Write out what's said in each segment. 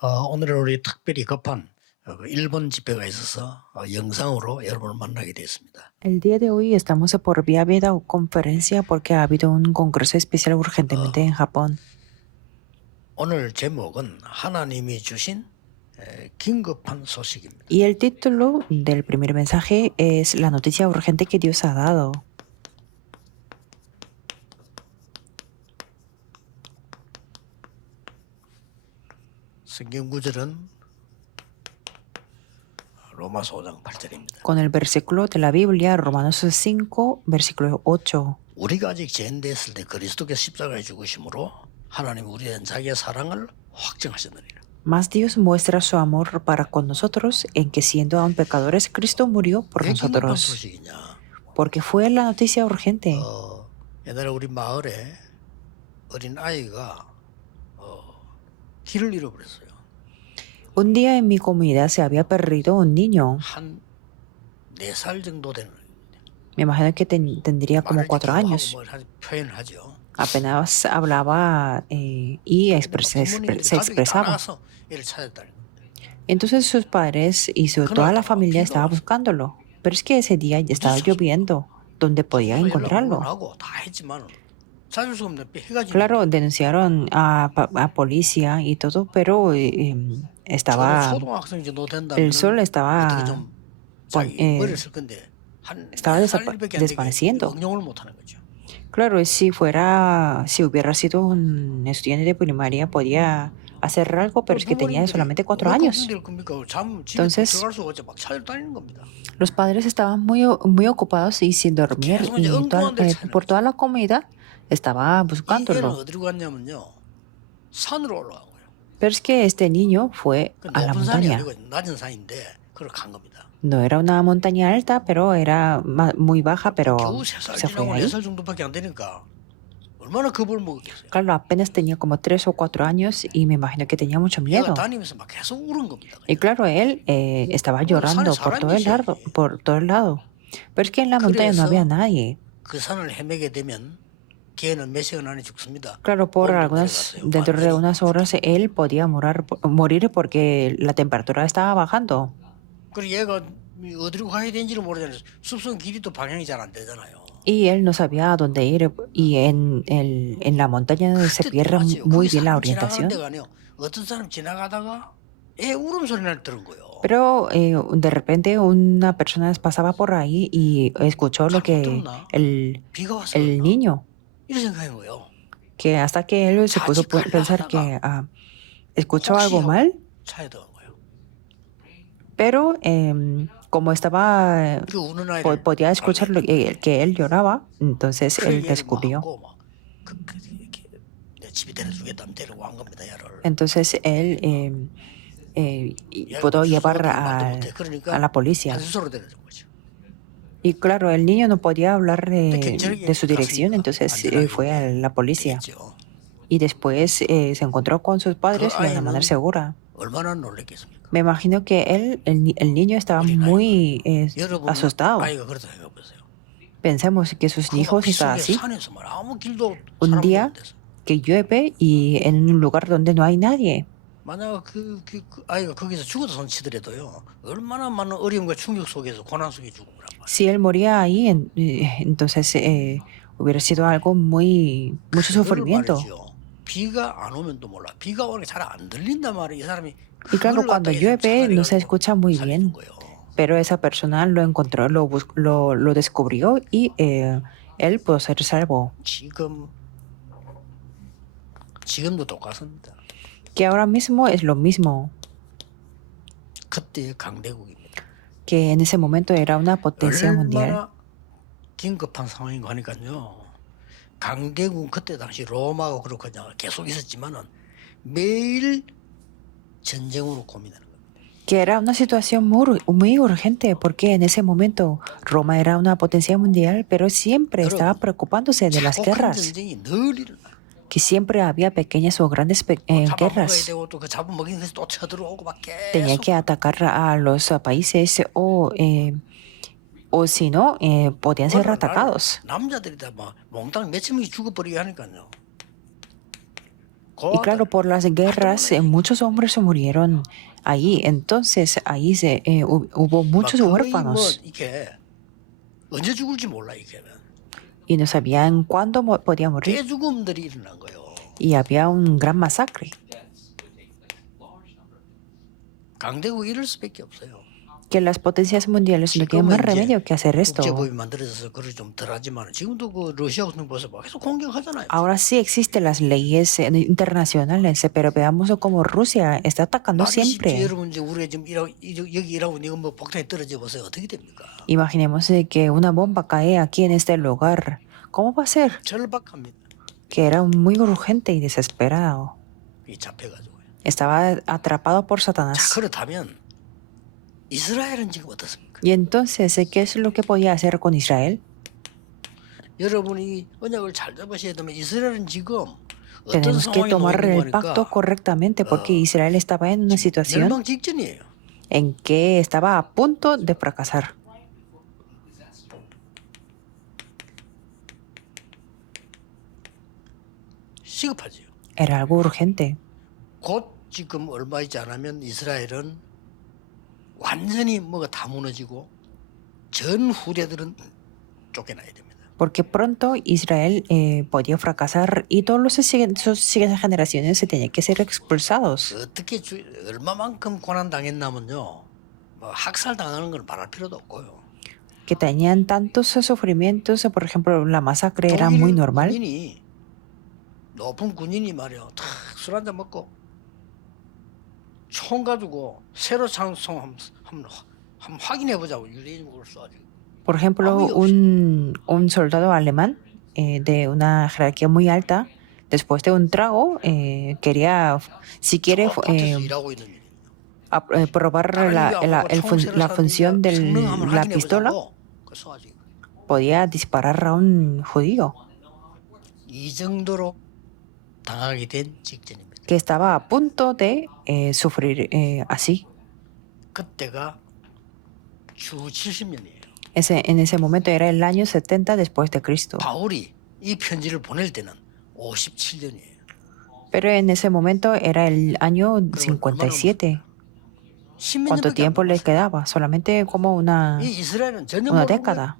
오늘은 우리 특별히 급한 그 일본 집회가 있어서 영상으로 여러분을 만나게 됐습니다. El día de hoy estamos por vía videoconferencia porque ha habido un congreso especial urgentemente en Japón. 오늘 제목은 하나님이 주신 긴급한 소식입니다. Y el título del primer mensaje es la noticia urgente que Dios ha dado. 성경 구절은 로마서 5장 8절입니다. Con el versículo de la Biblia, Romanos 5, versículo 8. 우리가 아직 죄인되었을 때 그리스도께서 십자가에 죽으심으로 하나님 우리에 대한 자기의 사랑을 확증하셨느니라. Mas Dios muestra su amor para con nosotros en que siendo aún pecadores, Cristo murió por 왜 긴급한 nosotros. 소식이냐? Porque fue la noticia urgente. 옛날에 우리 마을에 어린 아이가 길을 잃어버렸어요. Un día en mi comunidad se había perdido un niño. 한 4살 정도 되는 Me imagino que tendría como 4 años. 표현을 하죠. Apenas hablaba y se expresaba. 얘를 찾았다는 거예요. Entonces sus padres y toda la familia estaba buscándolo. Pero es que ese día ya estaba lloviendo. ¿Dónde podían encontrarlo? 하고 다 했지만 찾을 수 없는 해가지고 Claro, denunciaron a policía y todo, pero 초등학생 정도 된다면 el sol estaba, 어떻게 좀 자기 머리를 쓸 건데 한 estaba 4살밖에 안 되게 desvaneciendo. 응용을 못 하는 거죠. Claro, si hubiera sido un estudiante de primaria, podía hacer algo, pero es que tenía solamente 4 años. Entonces, los padres estaban muy ocupados y sin dormir, y por toda la comunidad estaba buscándolo. 산으로 올라간 거예요. Pero es que este niño fue a la 높은 산이 montaña. 아니고 낮은 산인데 그걸 간 겁니다. No era una montaña alta, pero era muy baja, pero 겨우 3살 se fue 지나고 ahí. 4살 정도밖에 안 되니까 얼마나 겁을 먹었겠어요. Claro, apenas tenía como 3 o 4 años y me imagino que tenía mucho 얘가 miedo. 다니면서 막 계속 울은 겁니다. Y claro, él estaba llorando por todo el lado. Pero es que en la montaña no había nadie. 그 산을 헤매게 되면 걔는 몇 시간 안에 죽습니다. Claro, dentro de unas horas él podía morir porque la temperatura estaba bajando. 그리고 얘가 어디로 가야 되는지를 모르잖아요. 숲속 길이 또 방향이 잘 안 되잖아요. Y él no sabía a dónde ir, y en la montaña se pierde muy bien la orientación. 어떤 사람 지나가다가 애 울음소리를 들은 거예요. Pero de repente una persona pasaba por ahí y escuchó lo que el niño, 이런 생각인 거예요. que hasta que él se puso a pensar que escuchó algo mal, 차에 들어간 거예요. pero como estaba, 그 우는 아이를 podía escuchar que él lloraba, entonces él descubrió. 집에 데려주겠다면 데리고 간 겁니다, 얘를. Entonces él pudo llevar a la policía.派出所로 데려준 거죠. Y claro, el niño no podía hablar de su dirección, entonces fue a la policía. Y después se encontró con sus padres de una manera segura. 얼마나 놀랬겠습니까? Me imagino que el niño estaba muy asustado. 아이가 그렇다 생각해보세요. Pensemos que sus hijos están así. 산에서 말 아무 길도 Un día que llueve y en un lugar donde no hay nadie. 만약 그 아이가 거기서 죽어도 손치더라도요. 얼마나 많은 어려움과 충격 속에서 고난 속에 죽음을 한 말이에요. Si él moría ahí, entonces hubiera sido algo mucho sufrimiento. 비가 안 오면 또 몰라. 비가 오는 게 잘 안 들린단 말이에요. 이 사람이. Y claro, cuando llueve no se escucha muy bien. Pero esa persona lo encontró, lo descubrió y él pudo ser salvo. 지금도 똑같습니다. Que ahora mismo es lo mismo. 그때 강대국입니다. Que en ese momento era una potencia mundial. 긴급한 상황인가 하니까요. 강대국 그때 당시 로마하고 그렇고 계속 있었지만은 매일 전쟁으로 고민하는 겁니다. Que era una situación muy urgente porque en ese momento Roma era una potencia mundial, pero siempre estaba preocupándose de las guerras. Que siempre había pequeñas o grandes guerras. Tenía que atacar a los países o si no, podían ser atacados. Y claro, por las guerras, muchos hombres se murieron ahí. Entonces, ahí hubo 막 muchos 거의 뭐 huérfanos 이게 언제 죽을지 몰라 이게 y no sabían cuándo podía morir. 떼죽음들이 일어난 거예요. Y había un gran masacre. 강대국이 이럴 수밖에 없어요. Que las potencias mundiales no tienen más 지금은 이제 remedio que hacer esto. 국제법이 만들어져서 그걸 좀 덜하지만 지금도 그 러시아 같은 거 봐서 막 계속 공격하잖아요. Ahora sí existen las leyes internacionales, pero veamos cómo Rusia está atacando 말이 쉽지 siempre. 여러분 이제 우리가 지금 여기 일하고 이거 뭐 폭탄이 떨어져 보세요. 어떻게 됩니까? Imaginemos que una bomba cae aquí en este lugar. ¿Cómo va a ser? 절박합니다. Que era muy urgente y desesperado. 이 잡혀가지고요. Estaba atrapado por 자 Satanás. 그렇다면 이스라엘은 지금 어떻습니까? Y entonces, ¿qué es lo que podía hacer con Israel? 여러분이 언약을 잘 잡으셔야 되면 이스라엘은 지금 어떤 Tenemos que 상황에 놓여 tomar el 있는 pacto 거니까 correctamente porque Israel estaba en una situación 멸망 직전이에요. en que estaba a punto de fracasar. 시급하지요. Era algo urgente. 곧 지금 얼마 있지 않으면 이스라엘은 완전히 뭐가 다 무너지고 전 후대들은 쫓겨나야 됩니다. Porque pronto Israel podía fracasar y todos sus siguientes generaciones se tenían que ser expulsados. 어떻게 얼마만큼 고난 당했나면요. 뭐 학살 당하는 걸 말할 필요도 없고요. Que tenían tantos sufrimientos, por ejemplo, la masacre era muy normal. 군인이 높은 군인이 말이야. 술 한잔 먹고 총 가지고 새로 창성 한번 확인해 보자고 유대인국을 쏴가지고. Por ejemplo, un soldado alemán de una jerarquía muy alta, después de un trago, quería, si quiere, 일하고 있는 일이에요. probar la función de la pistola, podía disparar a un judío 이 정도로 당하게 된 직전입니다. que estaba a punto de sufrir así. 그때가 주 70년이에요. En ese momento era el año 70 después de Cristo. 바울이 이 편지를 보낼 때는 57년이에요. Pero en ese momento era el año 57. ¿Cuánto tiempo le quedaba? Solamente como una década.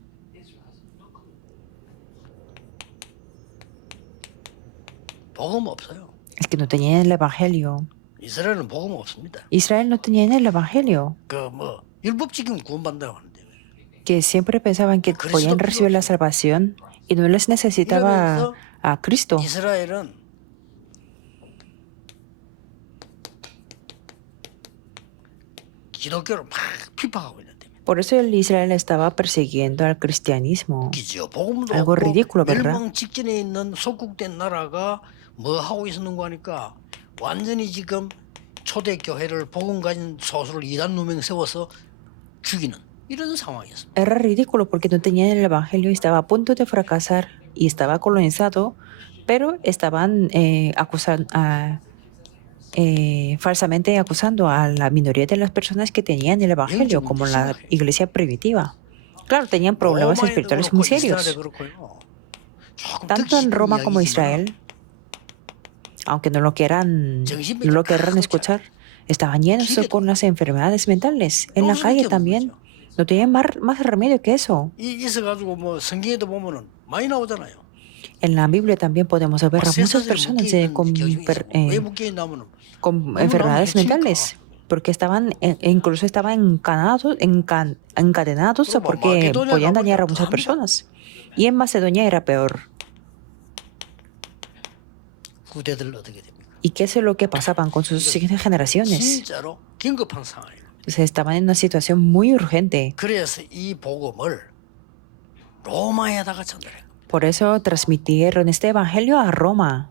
복음 없어요. Es que no tenían el evangelio. 이스라엘은 복음 없습니다. Israel no tenía el evangelio. 그뭐 율법적인 구원받는다고 하는데. Que siempre pensaban que podían recibir la salvación y no les necesitaba a Cristo. 이스라엘은 기독교를 막 비판하고 있는데. Por eso el Israel estaba persiguiendo al cristianismo. 복음도 Algo ridículo, ¿verdad? 멸망 직전에 있는 속국된 나라가 뭐 하고 있었는 거 하니까 완전히 지금 초대 교회를 복음 가진 소수를 이단 누명 세워서 죽이는 이런 상황이었습니다. Era ridículo porque no tenían el evangelio y estaba a punto de fracasar y estaba colonizado, pero estaban falsamente acusando a la minoría de las personas que tenían el evangelio, como la iglesia primitiva. Claro, tenían problemas espirituales muy serios. Tanto en Roma como Israel, aunque no lo quieran escuchar, estaban llenos con las enfermedades mentales. En la calle también. No tenían más remedio que eso. En la Biblia también podemos ver a muchas personas con enfermedades mentales, porque incluso estaban encadenados porque podían dañar a muchas personas. Y en Macedonia era peor. ¿Y qué es lo que pasaban con sus siguientes generaciones? Entonces estaban en una situación muy urgente. Por eso transmitieron este evangelio a Roma.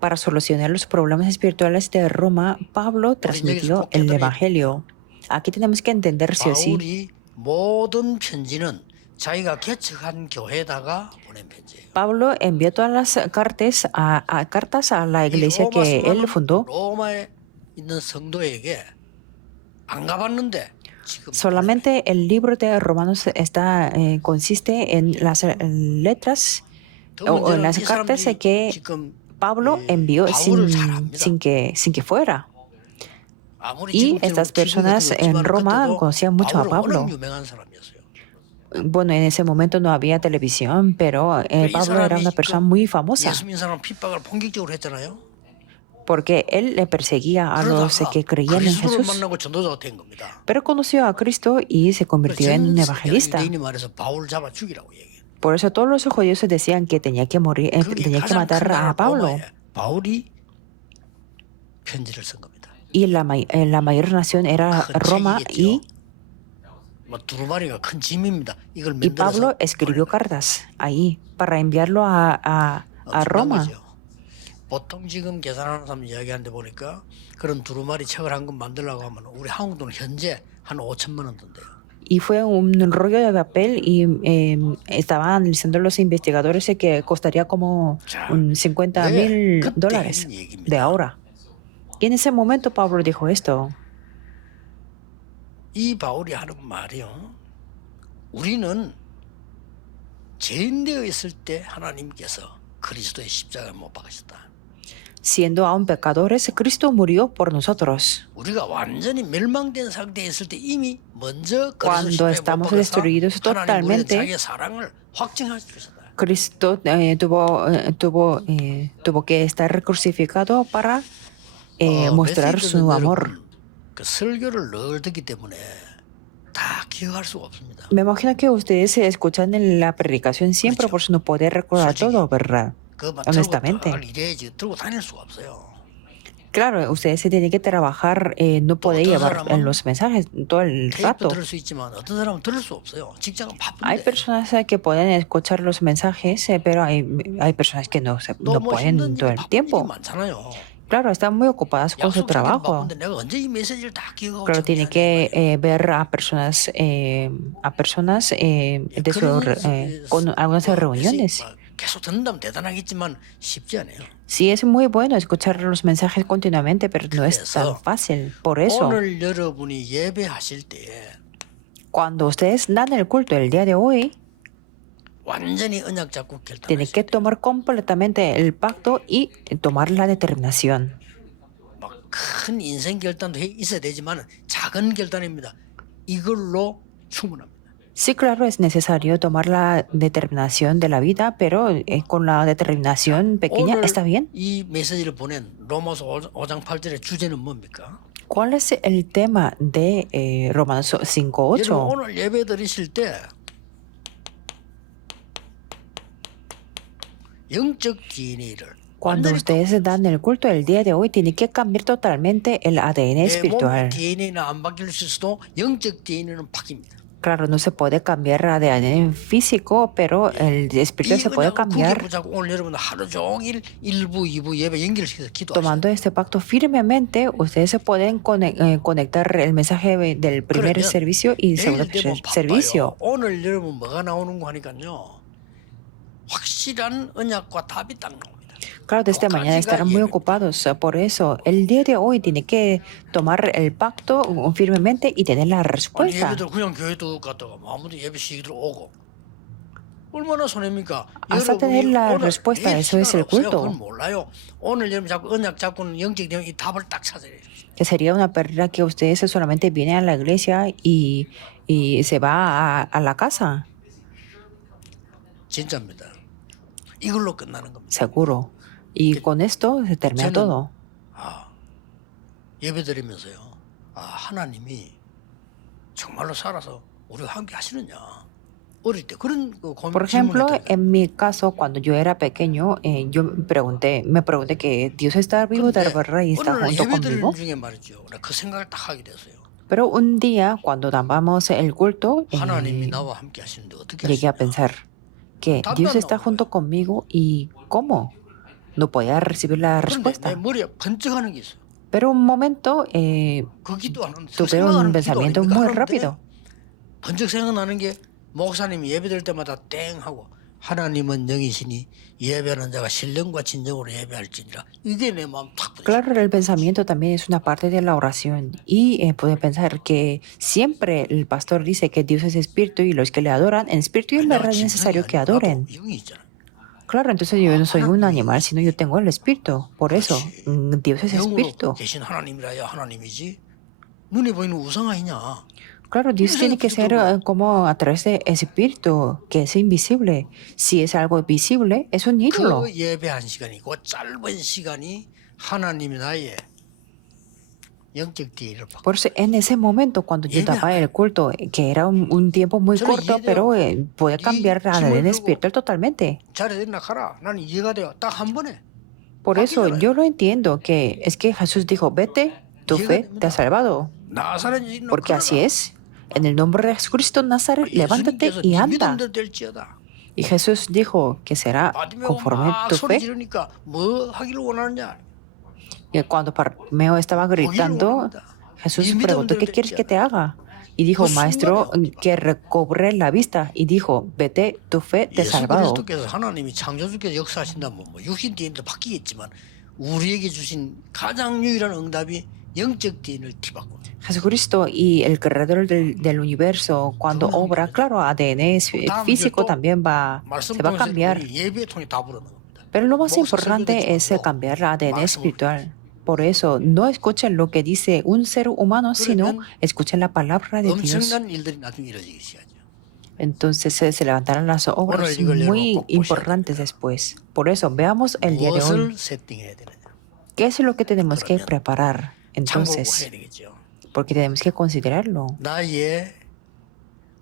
Para solucionar los problemas espirituales de Roma, Pablo transmitió el evangelio. Aquí tenemos que entender sí o sí. Pablo envió todas las cartas a la iglesia que él fundó. Solamente el libro de Romanos está, consiste en las letras o en las cartas que Pablo envió sin que fuera. Y estas personas en Roma conocían mucho a Pablo. Bueno, en ese momento no había televisión, pero Pablo era una persona muy famosa porque él le perseguía a los que creían en Jesús. Pero conoció a Cristo y se convirtió en un evangelista. Por eso todos los judíos decían que tenía que morir, tenía que matar a Pablo. Y la mayor nación era Roma y Pablo escribió cartas ahí para enviarlo a Roma. 보통 지금 계산하는 사람 이야기하는데 보니까 그런 두루마리 책을 한 권 만들려고 하면 우리 한국 돈 현재 한 5천만 원 든대요. Y fue un rollo de papel y estaban diciendo los investigadores que costaría como $50,000 de ahora. Y en ese momento Pablo dijo esto. 이 바울이 하는 말이요. 우리는 죄인되어 있을 때 하나님께서 그리스도의 십자가를 못 박으셨다. Siendo aún pecadores, Cristo murió por nosotros. Cuando estamos destruidos totalmente, Cristo tuvo que estar crucificado para mostrar su amor. Me imagino que ustedes escuchan la predicación siempre, por eso no pueden recordar todo, ¿verdad? Honestamente. Claro, ustedes se tienen que trabajar, no pueden llevar los mensajes todo el rato. Hay personas que pueden escuchar los mensajes, pero hay personas que no pueden todo el tiempo. Claro, están muy ocupadas con su trabajo. Claro, tienen que ver a personas con algunas reuniones. Sí, es muy bueno escuchar los mensajes continuamente, pero no es tan fácil. Por eso, cuando ustedes dan el culto el día de hoy, tienen que tomar completamente el pacto y tomar la determinación. 큰 인생 결단도 있어야 되지만 작은 결단입니다. 이걸로 충분합니다. Sí, claro, es necesario tomar la determinación de la vida, pero con la determinación pequeña está bien. 이 메시지를 보낸 로마서 5장 8절의 주제는 뭡니까? ¿Cuál es el tema de Romanos 5:8? 오늘 예배 드리실 때 영적 DNA를 Cuando ustedes dan el culto el día de hoy, tienen que cambiar totalmente el ADN espiritual. Claro, no se puede cambiar el ADN físico, pero el espiritual se puede cambiar. Tomando este pacto firmemente, ustedes se pueden conectar el mensaje del primer servicio y el segundo servicio. Claro, desde mañana estarán muy ocupados. Por eso, el día de hoy tiene que tomar el pacto firmemente y tener la respuesta. Hasta tener la respuesta, eso es el culto. Que sería una pérdida que ustedes solamente vienen a la iglesia y se va a la casa. Seguro. Y con esto se termina todo. 예배드리면서요. 하나님이 정말로 살아서 우리와 함께 하시느냐? 어릴 때 그런 Por ejemplo, en mi caso, cuando yo era pequeño, yo me pregunté que Dios está vivo de verdad y está junto conmigo. Pero un día, cuando dábamos el culto, llegué a pensar que Dios está junto conmigo y ¿cómo? No podía recibir la respuesta. Pero un momento tuve un pensamiento muy rápido. 하나님은 영이시니 예배하는 자가 신령과 진정으로 예배할지니라. 이게 내 마음 탁 부딪혀. Claro, el pensamiento también es una parte de la oración y pueden pensar que siempre el pastor dice que Dios es espíritu y los que le adoran en espíritu y en 내가 verdad es 진정이 necesario que 아니고 나도 adoren. 영이 있잖아. Claro, entonces yo no soy un 하나님이 animal, sino yo tengo el espíritu. Por eso, 그렇지. Dios es 영으로 espíritu. 계신 하나님이라야 하나님이지. 눈에 보이는 우상 아니냐. Claro, Dios 우상이 tiene que ser 부족하고. como a través de espíritu, que es invisible. Si es algo visible, es un ídolo. 그 예배 한 시간이 그 짧은 시간이 하나님이 나의 영적 DNA를 바꿔. Por eso, en ese momento, cuando yo 예배 daba el culto, que era un tiempo muy 저는 corto, pero 이해돼요. podía cambiar 네 la 힘을 ADN 들고 espiritual totalmente. 잘해 됐나 가라. 나는 이해가 돼요. 딱 한 번에 Por eso, 바뀌잖아요. yo lo entiendo, que es que Jesús dijo, vete, tu 이해가 fe te ha 됩니다. salvado. 나사렛 있는 Porque así 그러라. es. En el nombre de Jesucristo Nazaret, levántate 예수님께서 y 네 anda. 믿음대로 될지어다. Y Jesús dijo que será 바디메오가 conforme 막 tu 소리 fe. 지르니까 뭐 하기를 원하느냐. Y cuando Bartimeo estaba 보기를 gritando, 원합니다. Jesús 네 preguntó, 믿음대로 ¿qué quieres que te 될지어다. haga? Y dijo, 그 maestro, 순간에 que recobre la vista. Y dijo, vete, tu fe te ha 예수 salvado. 그리스도께서 하나님이 창조주께서 역사하신다면 뭐 육신 DNA도 바뀌겠지만 우리에게 주신 가장 유일한 응답이 영적 DNA를 뒤바꾸는. Jesucristo y el creador del universo, cuando 그건 obra, 합니다. claro, ADN 다음 이제 físico 또 también 말씀 se va a 통해서 cambiar. 우리 예배의 통해 다 부르는 겁니다. Pero lo más 목사 importante 설교 es 듣지 말고 cambiar la ADN 말씀을 espiritual. Por eso, no escuchen lo que dice un ser humano, sino 그러면 escuchen la palabra de Dios. 엄청난 일들이 나중에 이루어지기 시작하죠. Entonces se levantarán las obras 오늘 이걸 muy 여러분 꼭 보셔야 importantes 됩니다. después. Por eso, veamos el día de hoy. 무엇을 세팅해야 되느냐. ¿Qué es lo que tenemos que 그러면 preparar? 참고로 해야 Entonces, 되겠죠. porque tenemos que considerarlo. 나의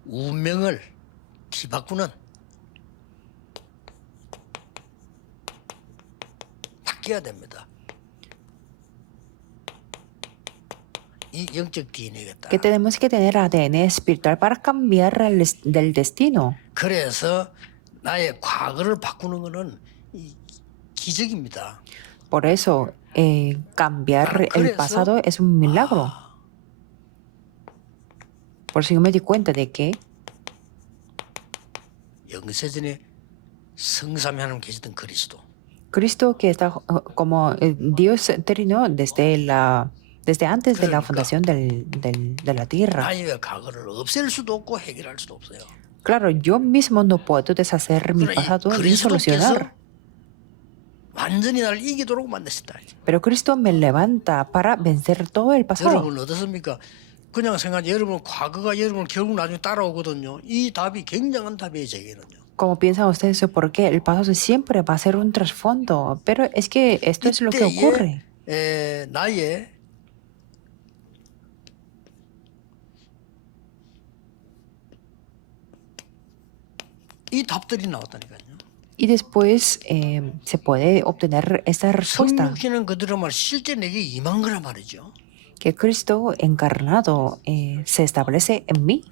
운명을 뒤바꾸는 바뀌어야 됩니다. 이 영적 DNA겠다. Que tenemos que tener ADN espiritual para cambiar del destino. 그래서 나의 과거를 바꾸는 것은 이 기적입니다. Por eso, cambiar el 그래서 pasado es un milagro. Por eso yo me di cuenta de que 영세전에 성삼위 하나님 계시던 그리스도 Cristo, que está como Dios trino desde antes de la 그러니까 fundación de la tierra. 나의 과거를 없앨 수도 없고 해결할 수도 없어요. Claro, yo mismo no puedo deshacer mi 그러나 이 pasado ni 그리스도께서 solucionar. 완전히 나를 이기도록 만드셨다. Pero Cristo me levanta para vencer todo el pasado. 여러분 어떻습니까? 그냥 생각 여러분 과거가 여러분 결국 나중에 따라오거든요. 이 답이 굉장한 답이에요, 제게는요. Como piensan ustedes, porque el pasado siempre va a ser un trasfondo. Pero es que esto es lo que ocurre. 나의 이 답들이 나왔다니까요. Y después se puede obtener esta respuesta. 성육신은 그들의 말 실제 내게 임한 거란 말이죠. Que Cristo encarnado se establece en mí.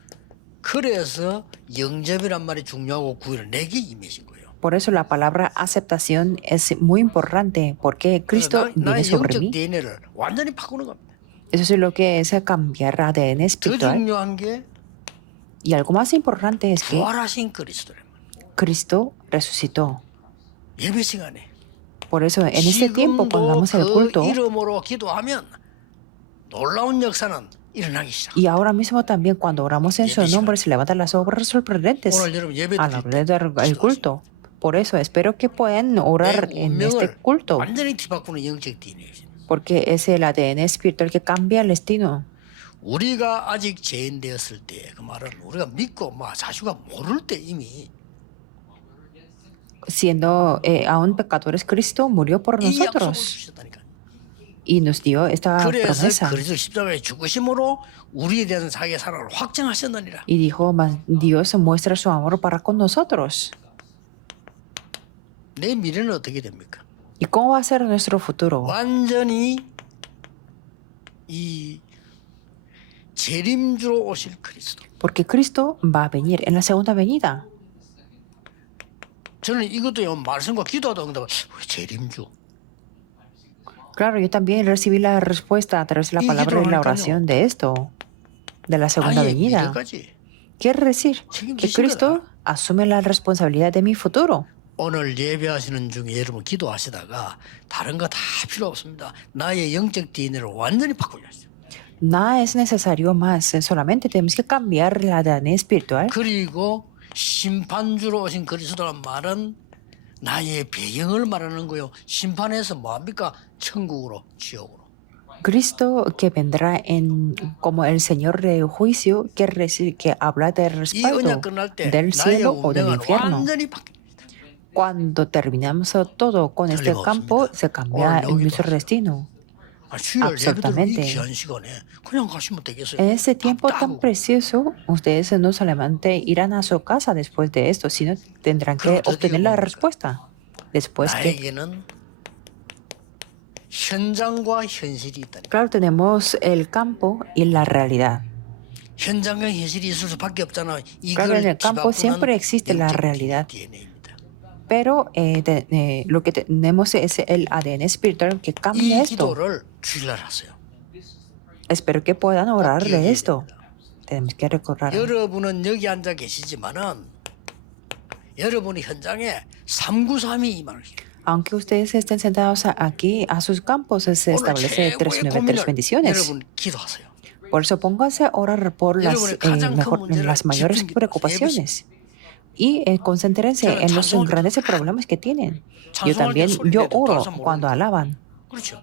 그래서 영접이란 말이 중요하고 구원은 내게 임하신 거예요. Por eso la palabra aceptación es muy importante, porque Cristo viene 나의 sobre 영적 mí. DNA를 완전히 바꾸는 겁니다. Eso es lo que es cambiar ADN 더 espiritual. 중요한 게 Y algo más importante es que 부활하신 그리스도란 말이에요. Cristo resucitó. 예배 시간에 Por eso en este tiempo, cuando 지금도 damos el 그 culto, 이름으로 기도하면 놀라운 역사는 일어나기 시작. y ahora mismo también cuando oramos en su nombre, se levantan las obras sorprendentes 오늘 여러분 예배 a la hora 드릴 때 del culto. Por eso espero que puedan orar 내 en este 운명을 culto, 완전히 뒤바꾸는 영적 DNA. porque es el ADN espiritual que cambia el destino. 우리가 아직 죄인 되었을 때 그 말은 우리가 믿고 자주가 모를 때 이미 Siendo aún pecadores, Cristo murió por 이 약속을 nosotros 주셨다니까. y nos dio esta 그래서 promesa. 그리스도 십자가의 죽으심으로 우리에 대한 자기의 사랑을 확증하셨느니라. Y dijo, "Mas Dios muestra su amor para con nosotros." 내 미래는 어떻게 됩니까? ¿Y cómo va a ser nuestro futuro? 완전히 이 재림주로 오실 그리스도. Porque Cristo va a venir en la segunda venida. 저는 이것도요 말씀과 기도하다 응답을 왜 재림주? Claro, yo también recibí la respuesta a través de la Y palabra de la 기도하니까요. oración de esto, de la segunda 아예 venida. 미래까지 Quiere decir 책임지신 que Cristo 거다. asume la responsabilidad de mi futuro. 오늘 예배하시는 중에 여러분 기도하시다가 다른 거 다 필요 없습니다. 나의 영적 DNA를 완전히 바꾸려 하세요. Nada es necesario más, solamente tenemos que cambiar la ADN espiritual. 그리고 심판주로 오신 그리스도란 말은 나의 배경을 말하는 거요. 심판에서 뭐합니까? 천국으로, 지옥으로. Cristo que vendrá como el Señor de juicio quiere decir que habla del 이 언약 respaldo 끝날 때 del 나의 cielo o del 운명은 infierno. 완전히 바뀝니다. Cuando terminamos todo con este campo, se cambia nuestro destino. 주일 예배드리는 이 Absolutamente. 귀한 시간에 그냥 가시면 되겠어요. En este tiempo 밥 tan 따고. precioso, ustedes no solamente irán a su casa después de esto, sino tendrán que obtener la respuesta. Después que, 나에게는 현장과 현실이 있다니. claro, tenemos el campo y la realidad. 현장과 현실이 있을 수밖에 없잖아. Claro, en 이걸 el campo siempre existe la realidad. DNA입니다. Pero lo que tenemos es el ADN espiritual que cambia 이 esto. 기도를 주일날 하세요. Espero que puedan orar de esto. Tenemos que recordar. 여러분은 여기 앉아 계시지만은 여러분이 현장에 393이 임하는 거예요. Aunque ustedes estén sentados aquí, a sus campos se 오늘 establece 최고의 393 고민을 bendiciones. 여러분 기도하세요. Por eso pónganse a orar por las mayores preocupaciones y concéntrense en los grandes problemas que tienen. Yo oro cuando alaban. 그렇죠.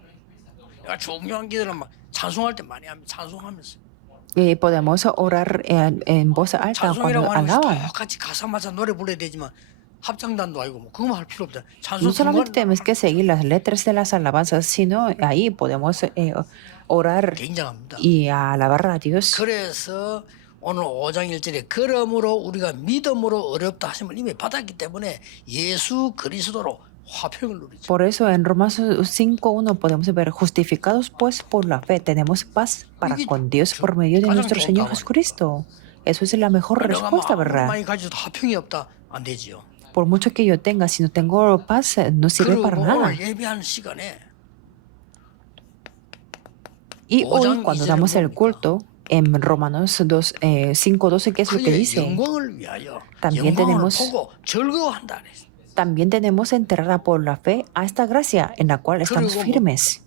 내가 중요한 기도를 막 찬송할 때 많이 합니다. 찬송하면서. Podemos orar en voz alta cuando 찬송이라고 하는 것이 alaban. 똑같이 가사 맞아 노래 불러야 되지만 합장단도 아니고 뭐 그거만 할 필요 없잖아. No 찬송 solamente tenemos que seguir las letras de las alabanzas, sino ahí podemos orar 굉장합니다. y alabar a Dios. 그래서 오늘 5장 1절에 그러므로 우리가 믿음으로 어렵다 하심을 이미 받았기 때문에 예수 그리스도로 화평을 누리죠. Por eso en Romanos 5:1 podemos ver justificados pues por la fe tenemos paz para con Dios por medio de nuestro Señor Jesucristo. Eso es la mejor 내가 respuesta, 뭐 ¿verdad? 많이 가지고도 화평이 없다 안 되지요. Por mucho que yo tenga, si no tengo paz, no sirve 그리고 para nada. 오늘 예배하는 시간에 Y hoy, cuando damos el culto, en Romanos 5:12, ¿qué es lo que 그의 dice? 영광을 위하여 También 영광을 tenemos- 보고 즐거워한다 그랬어요. También tenemos entrada por la fe a esta gracia en la cual estamos firmes.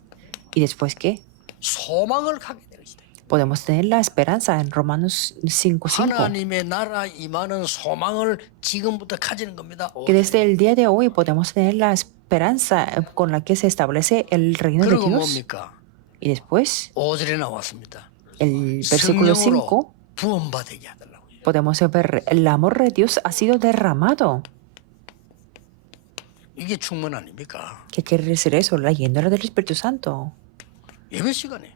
¿Y después qué? 소망을 갖게 되는 것이다. Podemos tener la esperanza en Romanos 5:5. 하나님의 나라 임하는 소망을 지금부터 가지는 겁니다. Que desde el día de hoy podemos tener la esperanza con la que se establece el reino de 그리고 Dios. 뭡니까? Y después, 5절에 나왔습니다. el versículo 5, 성령으로 부원받게 하더라고요. podemos ver el amor de Dios ha sido derramado. 이게 충만 아닙니까? ¿Qué quiere decir eso? La llenura del Espíritu Santo. 예배 시간에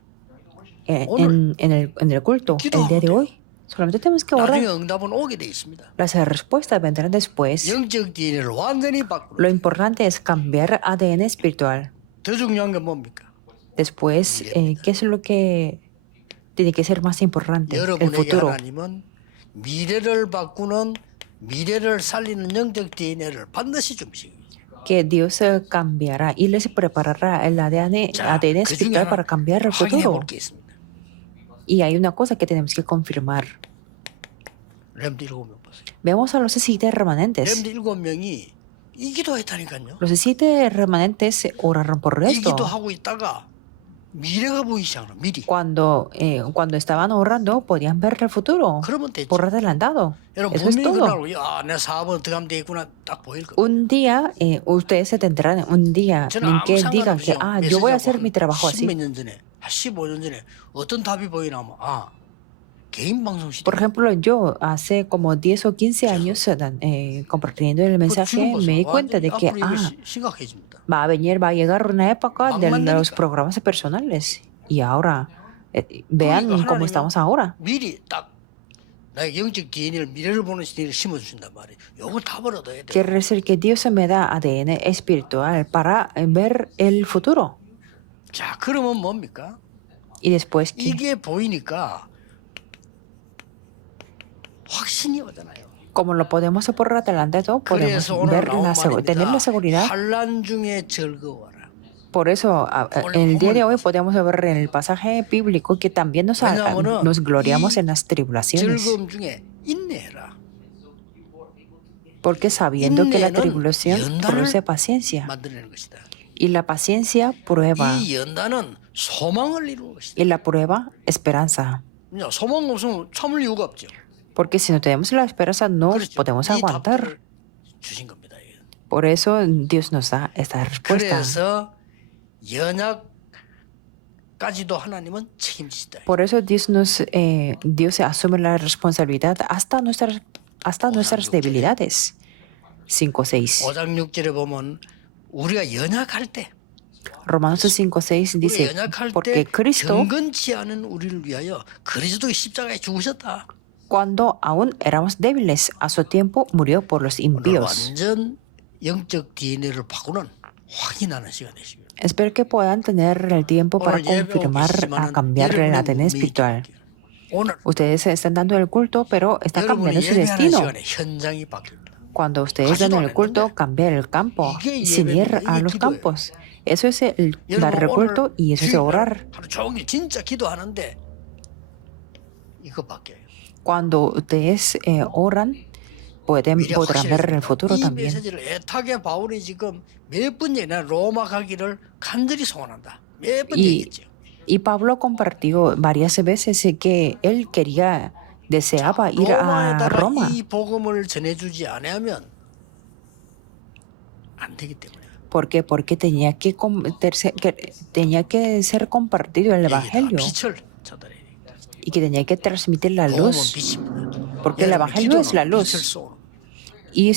En el culto, el día de hoy, solamente tenemos que 나중에 orar. 응답은 오게 돼 있습니다. Las respuestas vendrán después. 영적 DNA를 완전히 바꾸는. Lo importante es cambiar ADN espiritual. 더 중요한 건 뭡니까? Después, ¿qué es lo que tiene que ser más importante? El 여러분에게 futuro. 하나님은 미래를 바꾸는 미래를 살리는 영적 DNA를 반드시 주시기. Que Dios cambiará y les preparará el ADN 그 중에 espiritual para cambiar el 확인해 futuro. 볼 게 있습니다. Y hay una cosa que tenemos que confirmar. 렘드 7명 보세요. Vemos a los 7 remanentes. 렘드 7명이 이 기도했다니까요. Los 7 remanentes oraron por 이 esto. 기도하고 있다가 미래가 보이기 시작하는 미리. Cuando estaban orando, podían ver el futuro 그러면 됐죠. por adelantado. 여러분 Eso es 분명히 todo. 그날 내 사업은 어떻게 하면 되겠구나 딱 보일 거예요. Un día, ustedes se tendrán un día 저는 en 아무 que digan que, 상관없이 yo voy a hacer mi trabajo así. 10몇 년 전에, 15년 전에 어떤 답이 보이나 하면 개인 방송 시대. Por ejemplo, yo hace como 10 o 15 años compartiendo el mensaje, me di cuenta de que 심각해집니다. va a llegar una época de los programas personales. Y ahora, vean cómo estamos ahora. 미리 딱 나의 영적 DNA를 미래를 보는 시대를 심어주신단 말이에요. 이걸 다 벌어둬야 돼요. Quiere decir que Dios me da ADN espiritual para ver el futuro. 자, 그러면 뭡니까? Y después, ¿qué? 이게 보이니까 확신이 오잖아요. Como lo podemos por adelantado, podemos 그래서 오늘 ver 나온 tener la 말입니다. seguridad. 환난 중에 즐거워라. Por eso, en el día de hoy podemos ver en el pasaje bíblico que también nos gloriamos en las tribulaciones. 즐거움 중에 Porque sabiendo que la 인내는 tribulación produce 연단을 paciencia 만들어내는 것이다. y la paciencia prueba 이 연단은 소망을 이루는 것이다. y la prueba esperanza. 그냥 소망 없으면 참을 이유가 없죠. Porque si no tenemos la esperanza no 그렇죠. podemos 이 aguantar. 답들을 주신 겁니다. Por eso Dios nos da esta respuesta. 그래서 연약까지도 하나님은 책임지시다. Por eso Dios asume la responsabilidad hasta nuestras debilidades. 5:6. 5장 6절에 보면 우리가 연약할 때 Romanos 5:6 우리가 dice, 연약할 porque 때 Cristo, 경건치 않은 우리를 위하여 그리스도의 십자가에 죽으셨다. cuando aún éramos débiles, a su tiempo murió por los 오늘 impíos. 완전 영적 DNA를 바꾸는 확인하는 시간 되시길. Espero que puedan tener el tiempo para confirmar, a cambiar el ADN espiritual. 오늘 Ustedes están dando el culto, pero está cambiando 여러분이 su 예배하는 destino. 시간에 현장이 바뀝니다. Cuando ustedes dan el culto, cambia el campo, sin ir a los campos. Eso es el dar el culto y eso es orar. 하루 종일 진짜 기도하는데 이거 바뀌어요. Cuando ustedes oran, podrán ver el futuro 이 también. 메시지를 애타게 바울이 지금 몇 번이나 로마 가기를 간절히 소원한다. 몇 번 얘기했죠. Y Pablo compartió varias veces que él deseaba ir a 로마에다가 Roma. 이 복음을 전해주지 않으면 안 되기 때문에. ¿Por qué? Porque tenía que ser compartido el Evangelio 빛을 전달해야 돼. y que tenía que transmitir la 복음은 luz. 빛입니다. Porque el Evangelio es la 빛을 luz. 쏘는. Y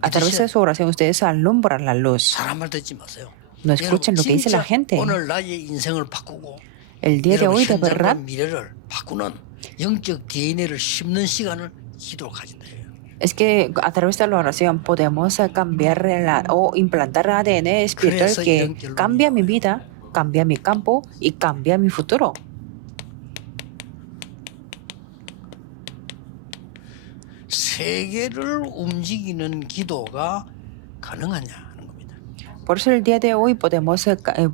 a través de su oración ustedes alumbran la luz. 사람 말 듣지 마세요. No escuchen lo que dice la gente. 오늘 나의 인생을 바꾸고 El día de hoy, de 현장과 verdad, 미래를 바꾸는 영적 DNA를 심는 시간을 기도로 가진다. es que a través de la oración podemos cambiar o implantar ADN espiritual que cambia mi vida, cambia mi campo y cambia mi futuro. 세계를 움직이는 기도가 가능하냐 하는 겁니다. Por eso el día de hoy podemos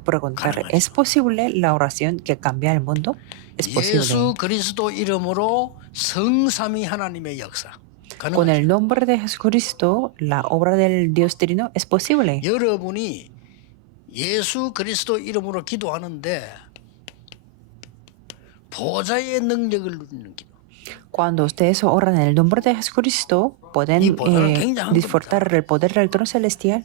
preguntar, ¿es posible la oración que cambia el mundo? Es posible. 예수 그리스도 이름으로 성삼위 하나님의 역사. Con el nombre de Jesucristo, la obra del Dios Trino es posible. 여러분이 예수 그리스도 이름으로 기도하는데 보좌의 능력을 누리는 기도. Cuando ustedes oran en el nombre de Jesucristo, pueden disfrutar el poder del trono celestial.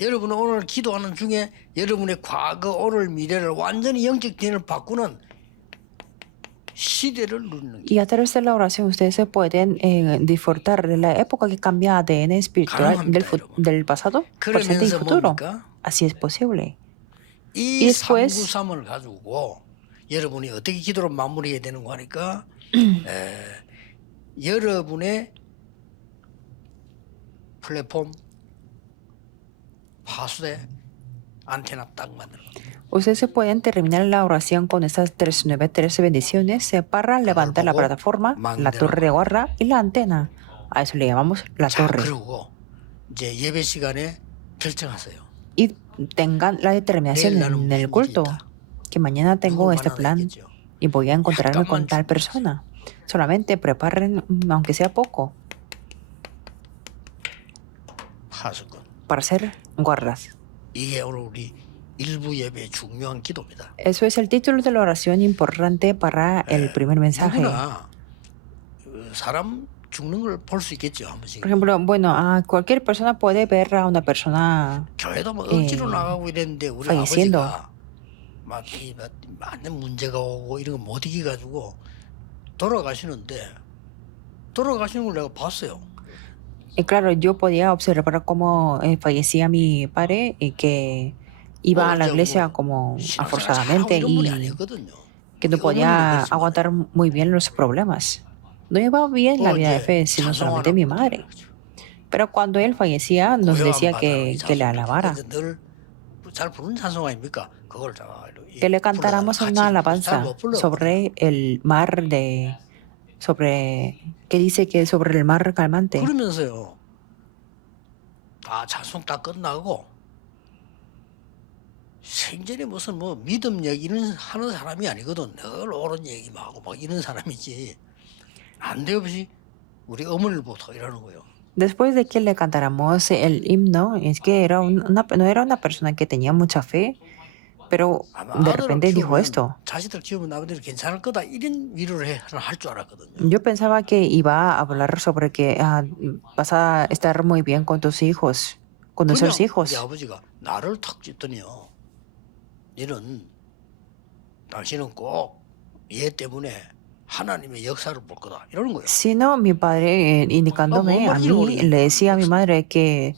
여러분 오늘 기도하는 중에 여러분의 과거, 오늘, 미래를 완전히 영적 DNA를 바꾸는 시대를 누리는 Y a través de la oración ustedes se pueden disfrutar de la época que cambia ADN espiritual del pasado, presente y futuro. Así es posible. 이 393을 가지고 여러분이 어떻게 기도를 마무리해야 되는 거 하니까 여러분의 플랫폼 파수대 안테나 딱 만들어. Ustedes se pueden terminar la oración con estas 13 bendiciones para levantar la plataforma, la torre de guarda y la antena. A eso le llamamos la torre. 그리고 이제 예배 시간에 결정하세요. Y tengan la determinación en el culto que mañana tengo este plan y voy a encontrarme con tal persona. Solamente preparen, aunque sea poco, para hacer guardas. 이게 오늘 우리 일부 예배의 중요한 기도입니다. Eso es el título de la oración importante para el primer mensaje. 누구나 사람 죽는 걸 볼 수 있겠죠, 한 번씩. Por ejemplo, bueno, cualquier persona puede ver a una persona 교회도 뭐 억지로 나가고 이랬는데 우리 falleciendo. 아버지가 많은 문제가 오고 이런 거 못 이겨가지고 돌아가시는데 돌아가시는 걸 내가 봤어요. Y claro, yo podía observar cómo fallecía mi padre y que iba a la iglesia como forzadamente y que no podía aguantar muy bien los problemas. No iba bien la vida de fe, sino solamente mi madre. Pero cuando él fallecía, nos decía que le alabara, que le cantáramos una alabanza sobre el mar que dice que sobre el mar calmante. 그러면서요. 다 찬송 다 끝나고 생전에 무슨 뭐 믿음 얘기는 하는 사람이 아니거든. 늘 옳은 얘기만 하고 막 이런 사람이지. 안데없이 우리 어머니부터 이러는 거예요. Después de que le cantáramos el himno, es que no era una persona que tenía mucha fe, pero 아마 de 아들을 repente dijo 키우면 esto. 자식들 키우면 아버들이 괜찮을 거다 이런 위로를 할 줄 알았거든요. Yo pensaba que iba a hablar sobre que vas a estar muy bien con tus hijos, con nuestros 그냥 우리 hijos. 아버지가 나를 탁 짚더니요. 너는 당신은 꼭 얘 때문에 하나님의 역사를 볼 거다 이러는 거예요. Sino mi padre indicándome a mí, le decía a mi madre que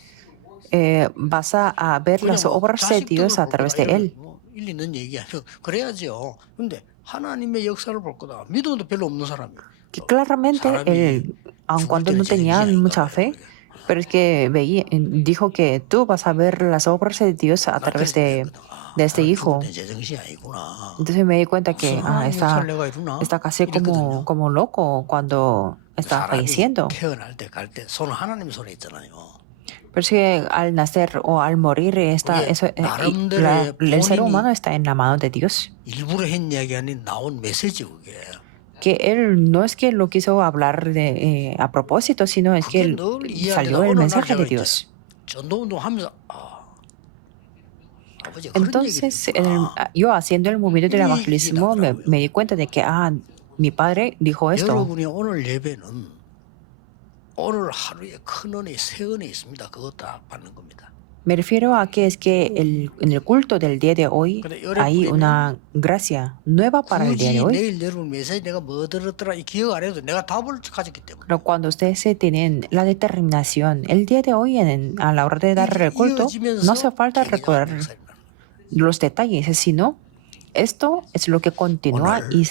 vas a ver las 그냥 뭐 obras de 자식들을 Dios a 볼 través 거다 de 이러면 él. 뭐 일리 있는 얘기야. 그래야지요. 근데 하나님의 역사를 볼 거다. 믿음도 별로 없는 사람이. Que claramente él, aun cuando no tenía mucha fe, pero es que dijo que tú vas a ver las obras de Dios a través de este hijo. Entonces me di cuenta que está casi como loco cuando está falleciendo. 태어날 때 갈 때 손은 하나님 손에 있잖아요. Pero es que al nacer o al morir, el ser humano está en la mano de Dios. 일부러 한 이야기 아닌 나온 메시지 그게. Que él no es que lo quiso hablar a propósito, sino es que salió el mensaje de Dios. 전도운동하면서 Entonces, yo haciendo el movimiento del evangelismo me di cuenta de que mi padre dijo esto. 여러분이 오늘 예배는 오늘 하루에 큰 은혜, 새 은혜 있습니다. 그거 다 받는 겁니다. Me refiero a que es que en el culto del día de hoy hay una gracia nueva para el día de hoy. 내일 여러분 메시지 내가 뭐 들었더라 이 기억 안 해도 내가 답을 가졌기 때문에. Pero cuando ustedes tienen la determinación, el día de hoy a la hora de dar el culto, no hace falta recordar los detalles, sino esto es lo que continúa y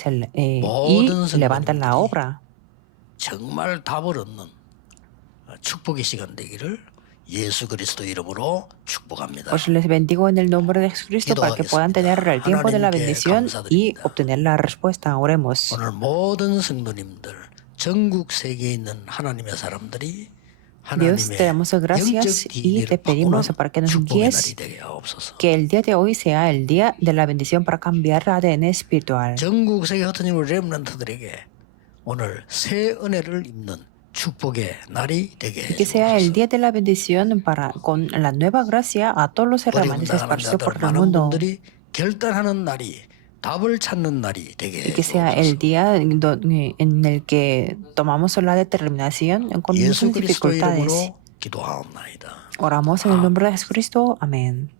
levanta la obra. 정말 답을 얻는 축복의 시간 되기를 예수 그리스도 이름으로 축복합니다. Pues les bendigo en el nombre de Jesucristo para que puedan tener el tiempo de la bendición y obtener la respuesta. Oremos. 오늘 모든 성도님들, 전국 세계에 있는 하나님의 사람들이 Dios, te damos gracias y te pedimos para que nos guíes, que el día de hoy sea el día de la bendición para cambiar el ADN espiritual. 전국 세계 흩어진 우리 렘넌트들에게 오늘 새 은혜를 입는 축복의 날이 되게 Que sea el día de la bendición con la nueva gracia a todos los hermanos esparcidos por el mundo. 결단하는 날이 답을 찾는 날이 되게 Y que sea el día en el que tomamos la determinación con muchas dificultades. 기도하옵나이다. Oramos en el nombre de Jesucristo. Amén.